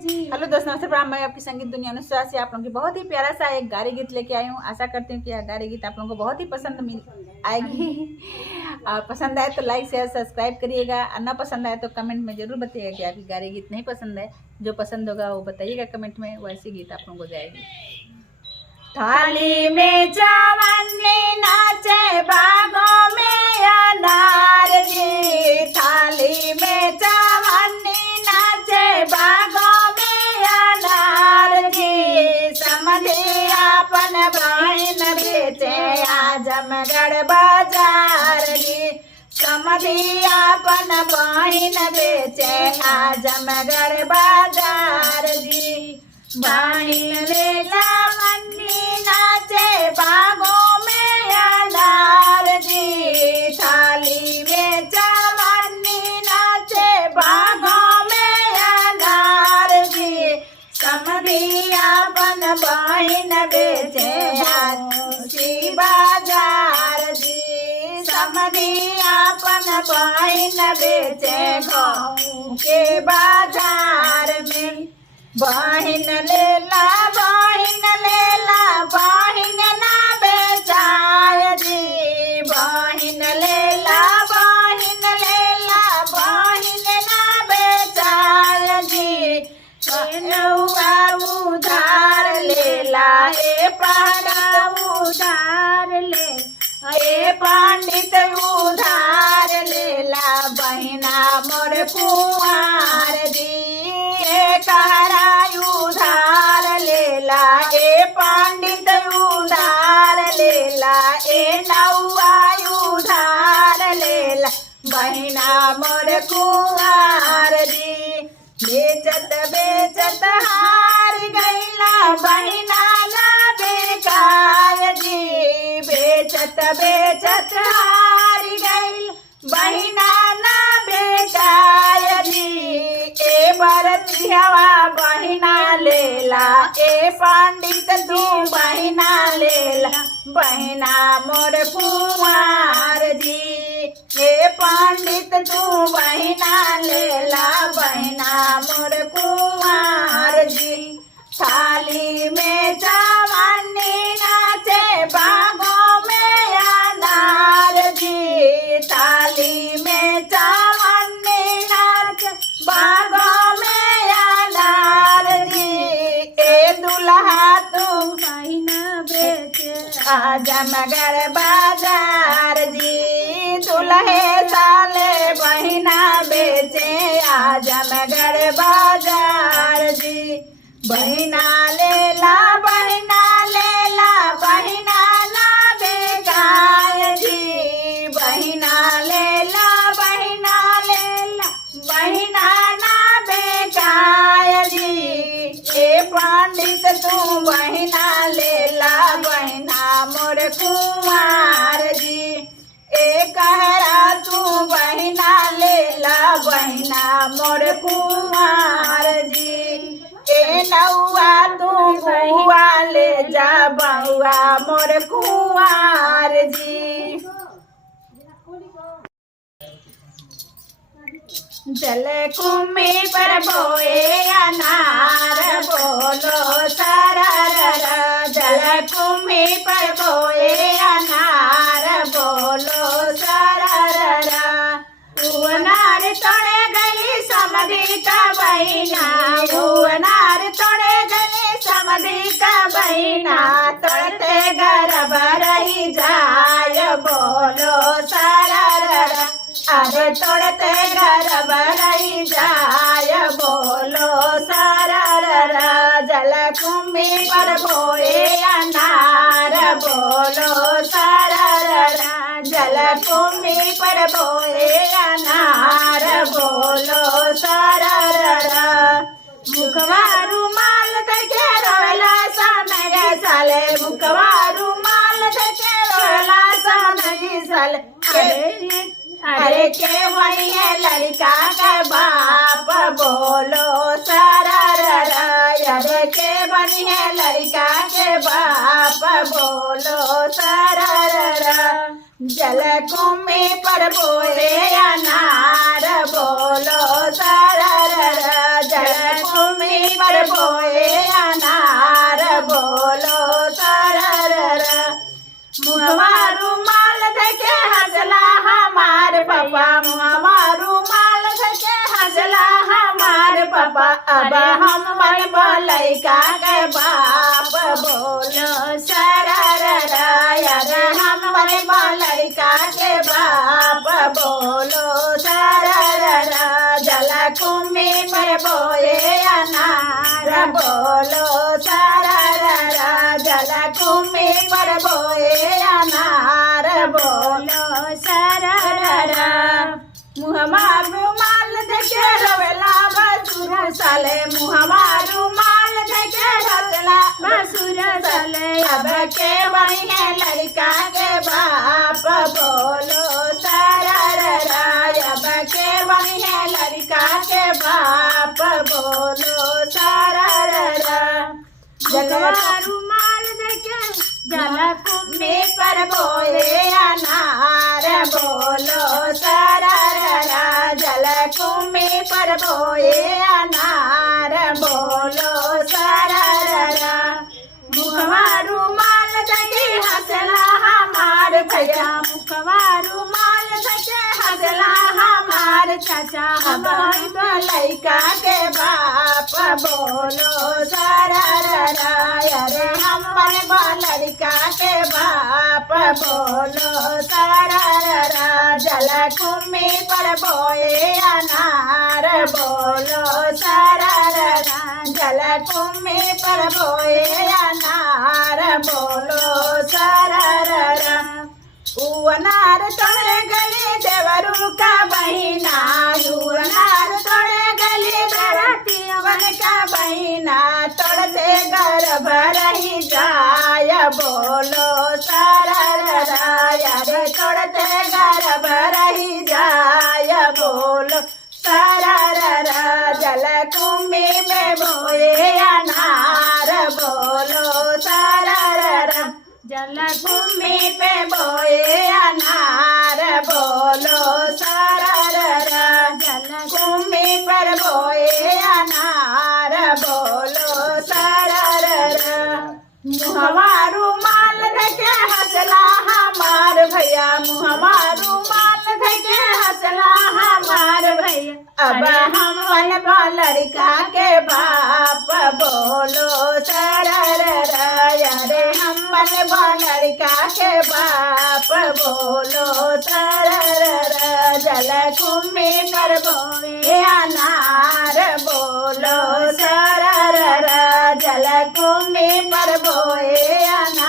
जी। Hello दोस्तों, नमस्ते प्रणाम। मैं आपकी संगीत दुनिया अनुष्का से आप लोगों की बहुत ही प्यारा सा एक गारी गीत लेके आई हूँ। आशा करती हूँ कि यह गारी गीत आप लोगों को बहुत ही पसंद आएगी। और पसंद आए तो लाइक शेयर सब्सक्राइब करिएगा, और ना पसंद आए तो कमेंट में जरूर बताइएगा कि आपकी गारी गीत नहीं पसंद है। जो पसंद होगा वो बताइएगा कमेंट में, वैसी गीत आप लोगों को जाएगी। थाली में चावन्नी नाचे बागों में अनार जी, थाली में चावन्नी नाचे बागों में अनार जी। समझी अपन बहन बेचे आजमगढ़ बाजार जी, समझी अपन बहन बेचे आजमगढ़ बाजार जी। बहन लेला नाचे बागों में अनार जी, थाली में चावन्नी नाचे बागों में अनार जी। समझी अपन बहन बेचे आशी बाजार जी, समझी अपन बहन बेचे गाँव के बाजार में। बहन लेला बहन ना बेचाय जी, बहन लेला बहन ना बेचाय जी। नौआ उधार लेला ए पाड़ा उधार ले, ए पंडित उधार लेला बहिना मोर कुंवार जी। कहरा उधार लेला ए पंडित उधार लेला, ए नौआ उधार लेला बहिना मोर कुंवार जी। बेचत बेचत हार गईला बहिना ना बेकार जी, बेचत बेचत हार गईल बहिना ना बेकार जी। ए बरतिहवा बहिना लेला, ए पंडित तू बहिना लेला बहिना मोर कुंवार जी। ए पंडित तू बहिना लेला बहिना मोर कुंवार जी। थाली में चावन्नी नाचे बागों में अनार जी, थाली में चावन्नी नाचे बागों में अनार जी। ए दुल्हा तू बहिना बेचे आजमगढ़ बाजार जी, दुल्हे साले बहिना बेचे आजमगढ़ बाजार जी। बहिना लेला बहिना ना बेगाय जी, बहिना लेला बहिना ना बेगाय जी। ए पंडित तू बहिना लेला बहिना मोर कुंवार जी। ए कहरा तू बहिना लेला बहिना मोर कुंवार जी। ए नौआ तू बुआ ले जा बउआ मोर कुंवार जी। जल कुम्मी पर बोए अनार बोलो सरर, जल कुम्मी पर बोए अनार बोलो सरर। अनार तोड़े गली समधी का बहिना, अनार तोड़े गली समधी का बहिना, तोड़ते गर्भ रही जाय बोलो सरर। अरे तोड़ते गर्भ रही जाय बोलो सरर। जल कुम्भी पर बोए अनार बोलो सरर, जल कुम्भी पर बोए अनार बोलो सरर। मुखवा रुमाल देखे रोला समय साले, मुखवा रुमाल देखे रोला समय साले। अरे के वही है लड़का का बाप बोलो सरर, अरे के बनी है लड़का के बाप बोलो सरर। जल कुम्भी पर बोए अनार बोलो सरर, जल कुम्मी पर बोए अनार बोलो सरर मुहवा रुमाल धके हंसला हमार पापा मुहवा रुमाल धके हंसला हमार पापा अब हम लइका के बाप बोलो सरर अरे हम लइका के बाप बोलो सरर जल कुम्मी पर बोए अनार बोलो सरर जल कुम्मी पर बोए अनार बोलो सरर मुहमा रुमाल देखे रवेला बसुर साले मुहमा रुमाल देखे रवेला बसुर साले अब के बने लड़का के बाप बोलो सरर अब के बने लड़का के बाप बोलो सरर जलवा रुमाल देखे जल कुम्मी पर बोए अनार बोलो सरर जल कुम्मी पर बोए अनार बोलो सरर मुखवा रुमाल दे हंसला हमार भैया मुखवा रुमाल दे हंसला हमार चाचा हम लइका के बाप बोलो सरर अरे हम लड़का के बाप बोलो सरर जल कुम्मी पर बोए अनार बोलो सरर जल कुम्मी पर बोए अनार बोलो सरर अनार तोड़े गली देवरू का बहिना अनार तोड़े गली बरातियवन का बहिना तोड़ते गर्भ रही जाय बोलो सरर अरे तोड़ते गर्भ रही जाय बोलो सरर जल कुम्मी में बोए अनार बोलो सरर जल कुम्मी पे बोए अनार बोलो सरर जल कुम्मी पर बोए अनार बोलो सरर मुहवा रुमाल धके हंसला हमार भैया मुहवा रुमाल धके हंसला हमार भैया अब हम लड़का के बाप बोलो सरर अरे हम लड़का के बाप बोलो सरर जल कुम्मी पर बोए अनार बोलो सरर जल कुम्मी पर बोए अनार